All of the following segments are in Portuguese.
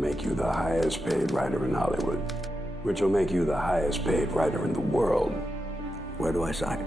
make you the highest paid writer in Hollywood, which will make you the highest paid writer in the world. Where do I sign?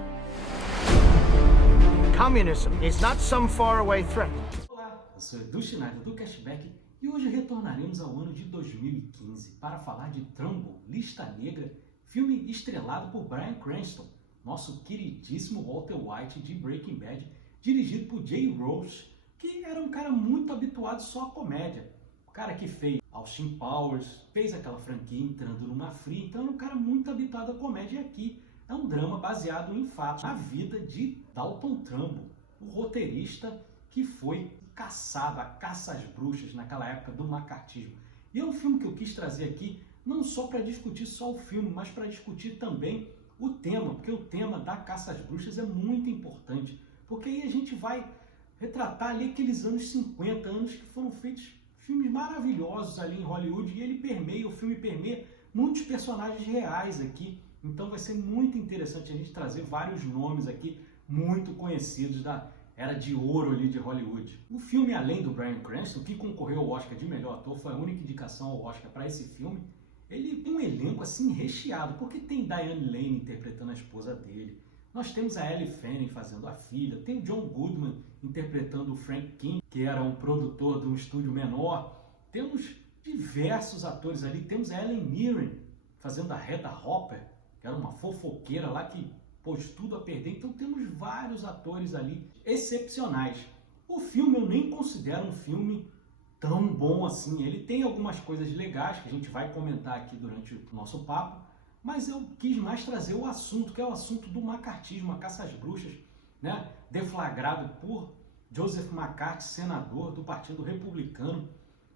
Communism is not some faraway threat. Olá, eu sou Edu Schneider do Cashback e hoje retornaremos ao ano de 2015 para falar de Trumbo, Lista Negra, filme estrelado por Bryan Cranston, nosso queridíssimo Walter White de Breaking Bad, dirigido por Jay Roach, que era um cara muito habituado só à comédia. O cara que fez Austin Powers, fez aquela franquia Entrando numa Fria, então era um cara muito habituado à comédia. E aqui é um drama baseado em fatos, na vida de Dalton Trumbo, o roteirista que foi caçado, a caça às bruxas naquela época do macartismo. E é um filme que eu quis trazer aqui, não só para discutir só o filme, mas para discutir também o tema, porque o tema da caça às bruxas é muito importante, porque aí a gente vai retratar ali aqueles anos 50, anos que foram feitos filmes maravilhosos ali em Hollywood, e o filme permeia muitos personagens reais aqui. Então vai ser muito interessante a gente trazer vários nomes aqui muito conhecidos da era de ouro ali de Hollywood. O filme, além do Bryan Cranston, que concorreu ao Oscar de melhor ator, foi a única indicação ao Oscar para esse filme, ele tem um elenco assim recheado, porque tem Diane Lane interpretando a esposa dele, nós temos a Elle Fanning fazendo a filha, tem o John Goodman interpretando o Frank King, que era um produtor de um estúdio menor, temos diversos atores ali, temos a Helen Mirren fazendo a Hedda Hopper, que era uma fofoqueira lá que pôs tudo a perder. Então temos vários atores ali excepcionais. O filme eu nem considero um filme tão bom assim. Ele tem algumas coisas legais que a gente vai comentar aqui durante o nosso papo, mas eu quis mais trazer o assunto, que é o assunto do macartismo, a caça às bruxas, né? Deflagrado por Joseph McCarthy, senador do Partido Republicano,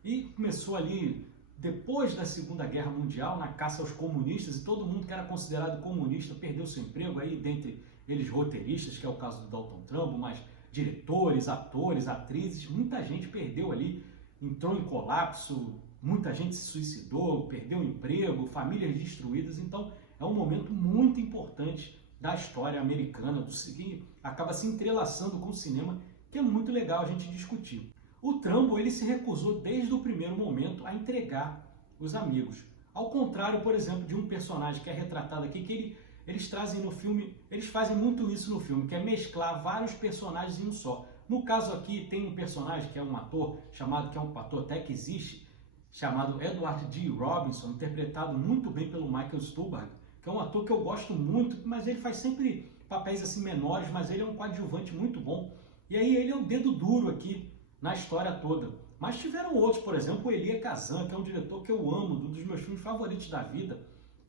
e começou ali depois da Segunda Guerra Mundial, na caça aos comunistas, e todo mundo que era considerado comunista perdeu seu emprego, aí dentre eles roteiristas, que é o caso do Dalton Trumbo, mas diretores, atores, atrizes, muita gente perdeu ali, entrou em colapso, muita gente se suicidou, perdeu o emprego, famílias destruídas. Então é um momento muito importante da história americana, que acaba se entrelaçando com o cinema, que é muito legal a gente discutir. O Trumbo, ele se recusou desde o primeiro momento a entregar os amigos. Ao contrário, por exemplo, de um personagem que é retratado aqui, que eles trazem no filme, eles fazem muito isso no filme, que é mesclar vários personagens em um só. No caso aqui, tem um personagem que é um ator, que é um ator até que existe, chamado Edward G. Robinson, interpretado muito bem pelo Michael Stuhlbarg, que é um ator que eu gosto muito, mas ele faz sempre papéis assim menores, mas ele é um coadjuvante muito bom. E aí ele é o dedo duro aqui na história toda. Mas tiveram outros, por exemplo, o Elia Kazan, que é um diretor que eu amo, um dos meus filmes favoritos da vida,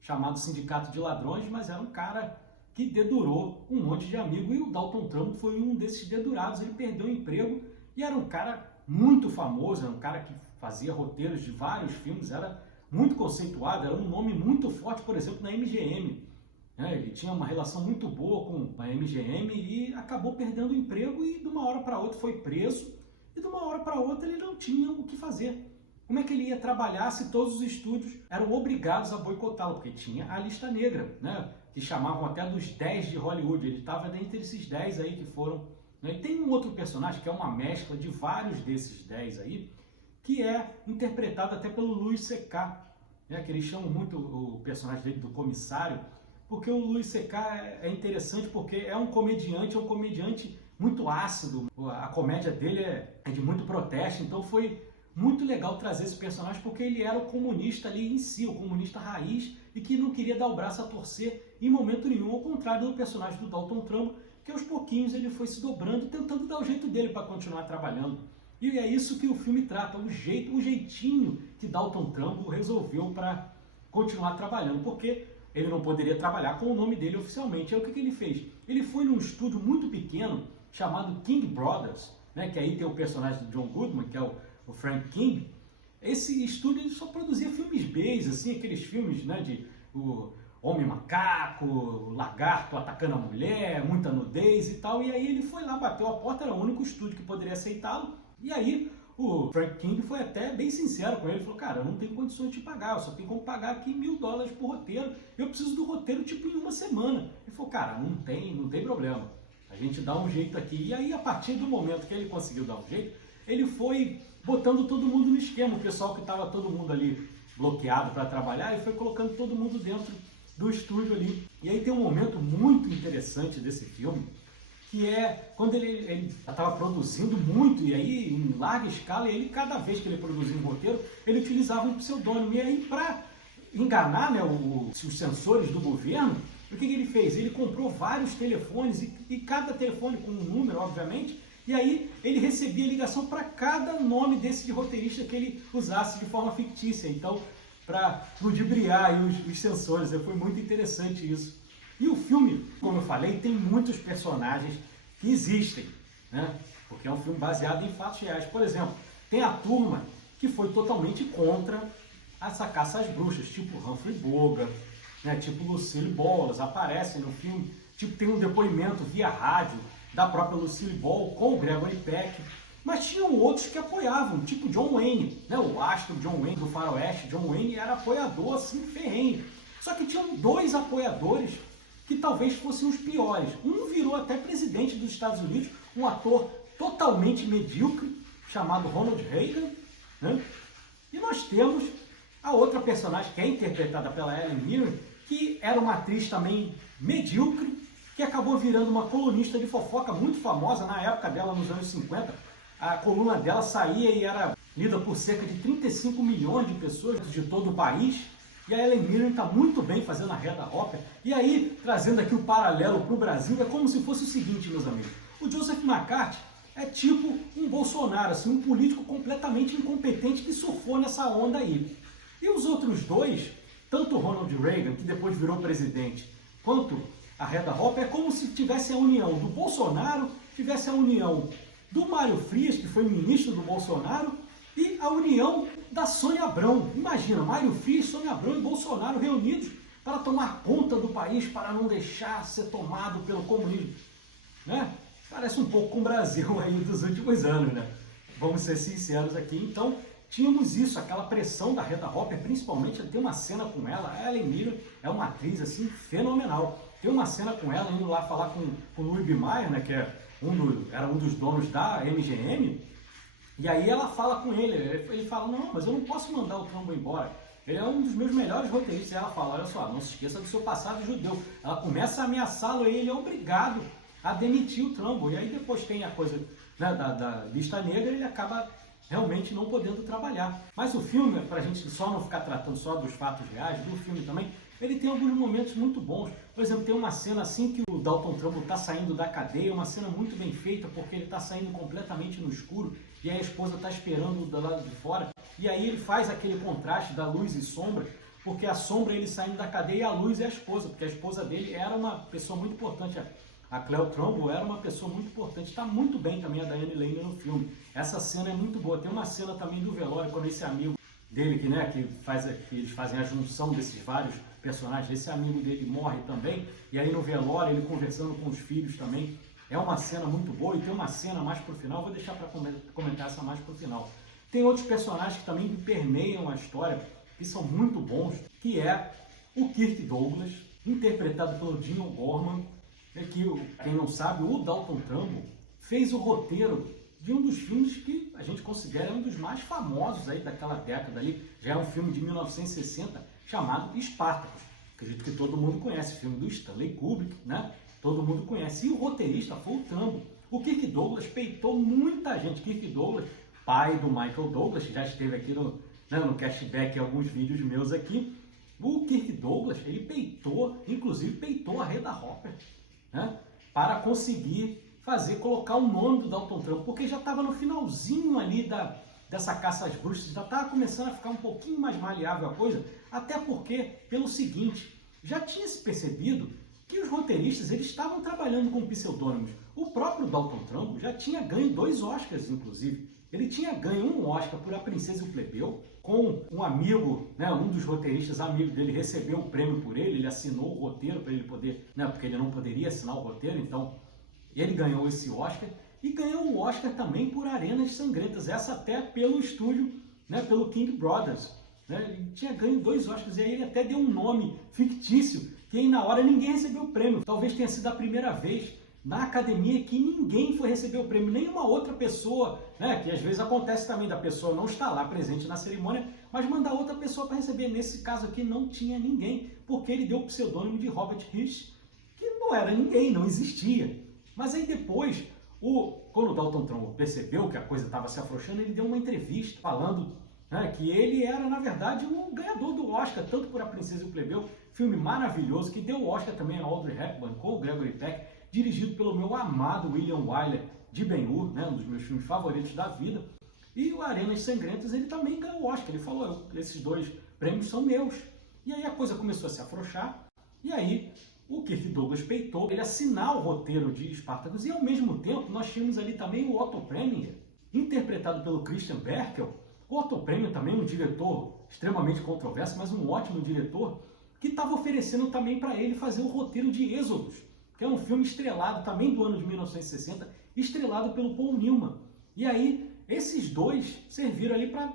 chamado Sindicato de Ladrões, mas era um cara que dedurou um monte de amigo, e o Dalton Trumbo foi um desses dedurados. Ele perdeu o emprego e era um cara muito famoso, era um cara que fazia roteiros de vários filmes, era muito conceituado, era um nome muito forte, por exemplo, na MGM. Ele tinha uma relação muito boa com a MGM e acabou perdendo o emprego, e de uma hora para outra foi preso, e de uma hora para outra ele não tinha o que fazer. Como é que ele ia trabalhar se todos os estúdios eram obrigados a boicotá-lo? Porque tinha a lista negra, né? Que chamavam até dos 10 de Hollywood. Ele estava dentre esses 10 aí que foram... E tem um outro personagem que é uma mescla de vários desses 10 aí, que é interpretado até pelo Louis C.K., né? Que eles chamam muito o personagem dele do comissário, porque o Louis C.K. é interessante porque é um comediante muito ácido. A comédia dele é de muito protesto, então foi muito legal trazer esse personagem, porque ele era o comunista ali em si, o comunista raiz, e que não queria dar o braço a torcer em momento nenhum, ao contrário do personagem do Dalton Trumbo, que aos pouquinhos ele foi se dobrando, tentando dar o jeito dele para continuar trabalhando. E é isso que o filme trata, o jeitinho que Dalton Trumbo resolveu para continuar trabalhando, porque ele não poderia trabalhar com o nome dele oficialmente. Aí o que ele fez? Ele foi num estúdio muito pequeno, chamado King Brothers, né, que aí tem o personagem do John Goodman, que é o Frank King. Esse estúdio ele só produzia filmes Bs, assim, aqueles filmes, né, de o Homem Macaco, o Lagarto atacando a mulher, muita nudez e tal. E aí ele foi lá, bateu a porta, era o único estúdio que poderia aceitá-lo. E aí o Frank King foi até bem sincero com ele, falou: cara, eu não tenho condições de te pagar, eu só tenho como pagar aqui $1.000 por roteiro, eu preciso do roteiro tipo em uma semana. Ele falou: cara, não tem problema, a gente dá um jeito aqui. E aí, a partir do momento que ele conseguiu dar um jeito, ele foi botando todo mundo no esquema, o pessoal que estava todo mundo ali bloqueado para trabalhar, e foi colocando todo mundo dentro do estúdio ali. E aí tem um momento muito interessante desse filme, que é quando ele estava produzindo muito, e aí em larga escala, e ele, cada vez que ele produzia um roteiro, ele utilizava um pseudônimo. E aí, para enganar, né, os sensores do governo, o que ele fez? Ele comprou vários telefones, e cada telefone com um número, obviamente, e aí ele recebia ligação para cada nome desse de roteirista que ele usasse de forma fictícia. Então, para ludibriar aí os sensores, foi muito interessante isso. E o filme, como eu falei, tem muitos personagens que existem, né? Porque é um filme baseado em fatos reais. Por exemplo, tem a turma que foi totalmente contra essa caça às bruxas, tipo Humphrey Bogart, né? Tipo Lucille Ball, elas aparecem no filme. Tipo, tem um depoimento via rádio da própria Lucille Ball com o Gregory Peck. Mas tinham outros que apoiavam, tipo John Wayne, né? O astro John Wayne do Faroeste. John Wayne era apoiador, assim, ferrenho. Só que tinham dois apoiadores que talvez fossem os piores. Um virou até presidente dos Estados Unidos, um ator totalmente medíocre, chamado Ronald Reagan, né? E nós temos a outra personagem, que é interpretada pela Helen Mirren, que era uma atriz também medíocre, que acabou virando uma colunista de fofoca muito famosa na época dela, nos anos 50. A coluna dela saía e era lida por cerca de 35 milhões de pessoas de todo o país. E a Helen Mirren está muito bem fazendo a Hedda Hopper. E aí, trazendo aqui o paralelo para o Brasil, é como se fosse o seguinte, meus amigos. O Joseph McCarthy é tipo um Bolsonaro, assim, um político completamente incompetente que surfou nessa onda aí. E os outros dois, tanto o Ronald Reagan, que depois virou presidente, quanto a Hedda Hopper, é como se tivesse a união do Bolsonaro, tivesse a união do Mário Frias, que foi ministro do Bolsonaro, e a união da Sônia Abrão. Imagina, Mário Frias, Sônia Abrão e Bolsonaro reunidos para tomar conta do país, para não deixar ser tomado pelo comunismo. Né? Parece um pouco com o Brasil aí dos últimos anos, né? Vamos ser sinceros aqui. Então, tínhamos isso, aquela pressão da Hedda Hopper, principalmente, tem uma cena com ela. A Helen Mirren é uma atriz, assim, fenomenal. Tem uma cena com ela, indo lá falar com o Louis B. Mayer, né, que era um dos donos da MGM, e aí ela fala com ele fala, não, mas eu não posso mandar o Trumbo embora, ele é um dos meus melhores roteiristas. E ela fala, olha só, não se esqueça do seu passado judeu. Ela começa a ameaçá-lo e ele é obrigado a demitir o Trumbo. E aí depois tem a coisa, né, da lista negra, ele acaba realmente não podendo trabalhar. Mas o filme, para a gente só não ficar tratando só dos fatos reais, do filme também, ele tem alguns momentos muito bons. Por exemplo, tem uma cena assim que o Dalton Trumbo está saindo da cadeia, uma cena muito bem feita, porque ele está saindo completamente no escuro, e aí a esposa está esperando do lado de fora, e aí ele faz aquele contraste da luz e sombra, porque a sombra é ele saindo da cadeia e a luz é a esposa, porque a esposa dele era uma pessoa muito importante. A Cleo Trumbo era uma pessoa muito importante. Está muito bem também a Diane Lane no filme. Essa cena é muito boa. Tem uma cena também do velório, quando esse amigo dele, que eles fazem a junção desses vários personagens, esse amigo dele morre também, e aí no velório ele conversando com os filhos também. É uma cena muito boa, e tem uma cena mais pro final, vou deixar para comentar essa mais pro final. Tem outros personagens que também permeiam a história, que são muito bons, que é o Kirk Douglas, interpretado pelo Gene O'Gorman, que, quem não sabe, o Dalton Trumbo fez o roteiro de um dos filmes que a gente considera um dos mais famosos aí daquela década ali. Já é um filme de 1960 chamado Spartacus. Acredito que todo mundo conhece, filme do Stanley Kubrick, né? Todo mundo conhece. E o roteirista foi o Trumbo. O Kirk Douglas peitou muita gente. Kirk Douglas, pai do Michael Douglas, que já esteve aqui no cashback em alguns vídeos meus aqui. O Kirk Douglas, ele inclusive peitou a Hedda Hopper, né? Para conseguir colocar o nome do Dalton Trumbo, porque já estava no finalzinho ali dessa caça às bruxas, já estava começando a ficar um pouquinho mais maleável a coisa, até porque, pelo seguinte, já tinha se percebido que os roteiristas eles estavam trabalhando com pseudônimos. O próprio Dalton Trumbo já tinha ganho 2 Oscars, inclusive. Ele tinha ganho um Oscar por A Princesa e o Plebeu, com um amigo, né, um dos roteiristas, amigo dele, recebeu o prêmio por ele assinou o roteiro para ele poder, né, porque ele não poderia assinar o roteiro, então ele ganhou esse Oscar, e ganhou o Oscar também por Arenas Sangrentas, essa até pelo estúdio, né, pelo King Brothers. Né? Ele tinha ganho 2 Oscars, e aí ele até deu um nome fictício, que aí na hora ninguém recebeu o prêmio. Talvez tenha sido a primeira vez na academia que ninguém foi receber o prêmio, nenhuma outra pessoa, né, que às vezes acontece também da pessoa não estar lá presente na cerimônia, mas mandar outra pessoa para receber. Nesse caso aqui não tinha ninguém, porque ele deu o pseudônimo de Robert Hirsch, que não era ninguém, não existia. Mas aí depois, quando o Dalton Trumbo percebeu que a coisa estava se afrouxando, ele deu uma entrevista falando, né, que ele era, na verdade, o ganhador do Oscar, tanto por A Princesa e o Plebeu, filme maravilhoso, que deu o Oscar também a Audrey Hepburn, com o Gregory Peck, dirigido pelo meu amado William Wyler de Ben-Hur, né, um dos meus filmes favoritos da vida. E o Arenas Sangrentas, ele também ganhou o Oscar. Ele falou, esses dois prêmios são meus. E aí a coisa começou a se afrouxar, e aí o Kirk Douglas peitou ele assinar o roteiro de Spartacus, e ao mesmo tempo nós tínhamos ali também o Otto Preminger, interpretado pelo Christian Berkel. O Otto Preminger também um diretor extremamente controverso, mas um ótimo diretor, que estava oferecendo também para ele fazer o roteiro de Êxodos, que é um filme estrelado também do ano de 1960, estrelado pelo Paul Newman. E aí esses dois serviram ali para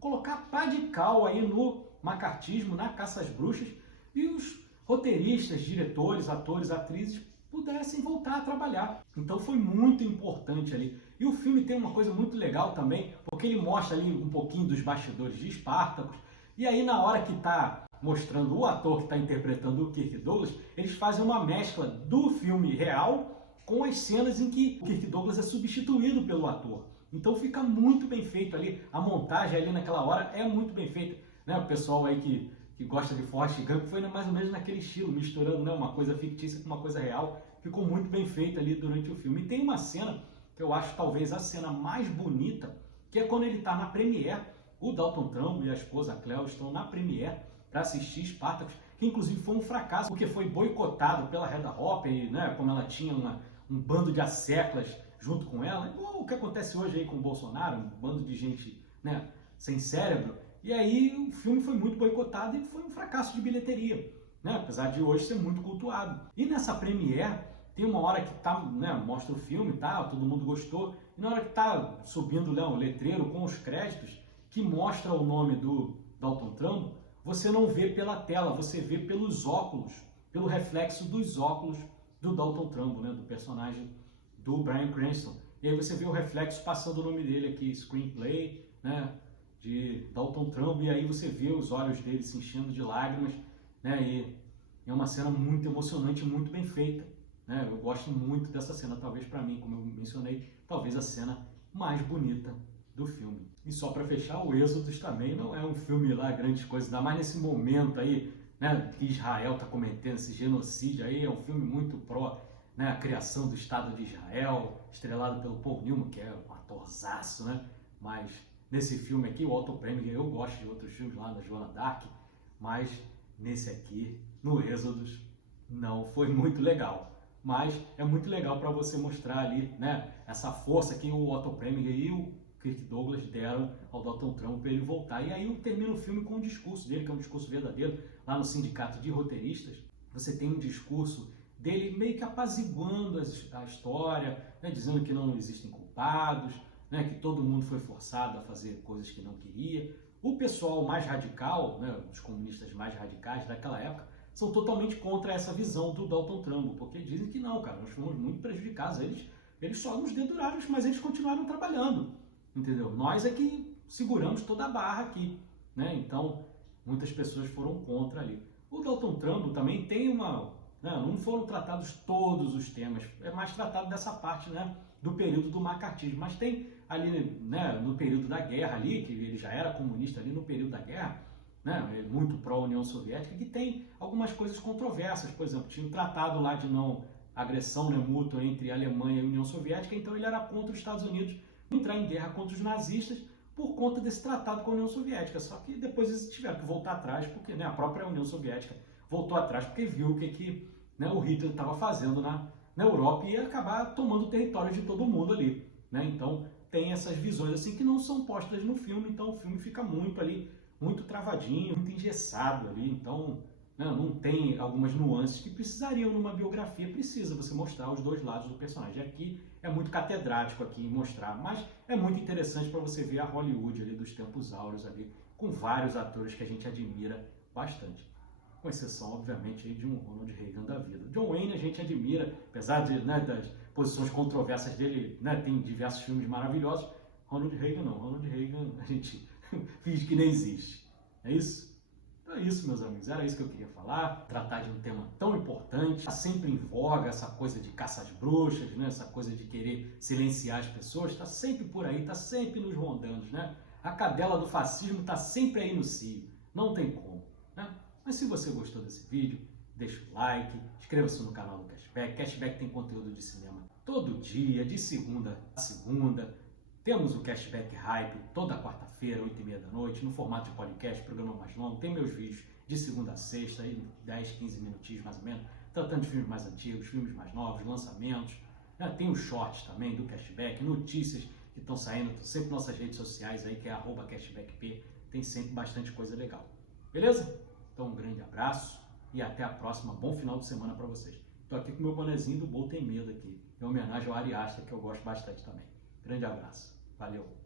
colocar pá de cal aí no macartismo, na caça às bruxas, e os roteiristas, diretores, atores, atrizes pudessem voltar a trabalhar. Então foi muito importante ali. E o filme tem uma coisa muito legal também, porque ele mostra ali um pouquinho dos bastidores de Spartacus, e aí na hora que está mostrando o ator que está interpretando o Kirk Douglas, eles fazem uma mescla do filme real com as cenas em que o Kirk Douglas é substituído pelo ator. Então fica muito bem feito ali, a montagem ali naquela hora é muito bem feita, né? O pessoal aí que gosta de Forrest Gump foi mais ou menos naquele estilo, misturando, né, uma coisa fictícia com uma coisa real, ficou muito bem feito ali durante o filme. E tem uma cena que eu acho talvez a cena mais bonita, que é quando ele está na premiere, o Dalton Trumbo e a esposa Cleo estão na premiere para assistir Spartacus, que inclusive foi um fracasso, porque foi boicotado pela Hedda Hopper, né, como ela tinha um bando de asseclas junto com ela, igual o que acontece hoje aí com o Bolsonaro, um bando de gente, né, sem cérebro. E aí o filme foi muito boicotado e foi um fracasso de bilheteria, né, apesar de hoje ser muito cultuado. E nessa premiere tem uma hora que tá, né, mostra o filme e tal, todo mundo gostou, e na hora que tá subindo, né, o letreiro com os créditos, que mostra o nome do Dalton Trumbo, você não vê pela tela, você vê pelos óculos, pelo reflexo dos óculos do Dalton Trumbo, né, do personagem do Bryan Cranston. E aí você vê o reflexo passando o nome dele aqui, Screenplay, né, de Dalton Trumbo, e aí você vê os olhos dele se enchendo de lágrimas, né, e é uma cena muito emocionante, muito bem feita, né. Eu gosto muito dessa cena, talvez para mim, como eu mencionei, talvez a cena mais bonita do filme. E só para fechar, o Êxodos também não é um filme lá, grandes coisas, ainda mais nesse momento aí, né, que Israel está cometendo esse genocídio aí, é um filme muito pró, né, a criação do Estado de Israel, estrelado pelo Paul Newman, que é um atorzaço, né, mas nesse filme aqui, o Otto Preminger, eu gosto de outros filmes lá da Joana Dark, mas nesse aqui, no Êxodos, não foi muito legal. Mas é muito legal para você mostrar ali, né, essa força que o Otto Preminger e o Kirk Douglas deram ao Dalton Trumbo para ele voltar. E aí termina o filme com um discurso dele, que é um discurso verdadeiro, lá no Sindicato de Roteiristas. Você tem um discurso dele meio que apaziguando a história, né, dizendo que não existem culpados, né, que todo mundo foi forçado a fazer coisas que não queria. O pessoal mais radical, né, os comunistas mais radicais daquela época, são totalmente contra essa visão do Dalton Trumbo, porque dizem que não, cara, nós fomos muito prejudicados, eles só nos deduraram, mas eles continuaram trabalhando, entendeu? Nós é que seguramos toda a barra aqui, né? Então, muitas pessoas foram contra ali. O Dalton Trumbo também tem uma, né, não foram tratados todos os temas, é mais tratado dessa parte, né, do período do macartismo, mas tem ali, né, no período da guerra ali, que ele já era comunista ali no período da guerra, né, muito pró-União Soviética, que tem algumas coisas controversas. Por exemplo, tinha um tratado lá de não agressão, né, mútua entre a Alemanha e a União Soviética, então ele era contra os Estados Unidos entrar em guerra contra os nazistas por conta desse tratado com a União Soviética. Só que depois eles tiveram que voltar atrás, porque, né, a própria União Soviética voltou atrás porque viu o que né, o Hitler estava fazendo na Europa e ia acabar tomando o território de todo mundo ali, né? Então tem essas visões assim que não são postas no filme, então o filme fica muito ali, muito travadinho, muito engessado ali, então, né, não tem algumas nuances que precisariam numa biografia, precisa você mostrar os dois lados do personagem. Aqui é muito catedrático aqui em mostrar, mas é muito interessante para você ver a Hollywood ali dos tempos áureos ali, com vários atores que a gente admira bastante. com exceção, obviamente, aí de um Ronald Reagan da vida. John Wayne a gente admira, apesar de, das posições controversas dele, tem diversos filmes maravilhosos. Ronald Reagan não, Ronald Reagan a gente finge que nem existe. É isso? Então é isso, meus amigos, era isso que eu queria falar, tratar de um tema tão importante, está sempre em voga essa coisa de caça às bruxas, essa coisa de querer silenciar as pessoas, está sempre por aí, está sempre nos rondando, A cadela do fascismo está sempre aí no cio, não tem como, Mas se você gostou desse vídeo, deixa o like, inscreva-se no canal do Cashback. Cashback tem conteúdo de cinema todo dia, de segunda a segunda. Temos o Cashback Hype toda quarta-feira, 8h30 da noite, no formato de podcast, programa mais longo. Tem meus vídeos de segunda a sexta, aí 10, 15 minutinhos mais ou menos, tratando de filmes mais antigos, filmes mais novos, lançamentos. Tem os shorts também do Cashback, notícias que estão saindo sempre nas nossas redes sociais aí, que é @cashbackp. Tem sempre bastante coisa legal. Beleza? Então um grande abraço e até a próxima. Bom final de semana para vocês. Estou aqui com o meu bonezinho do Bol Tem Medo aqui, em homenagem ao Ari Aster, que eu gosto bastante também. Grande abraço. Valeu!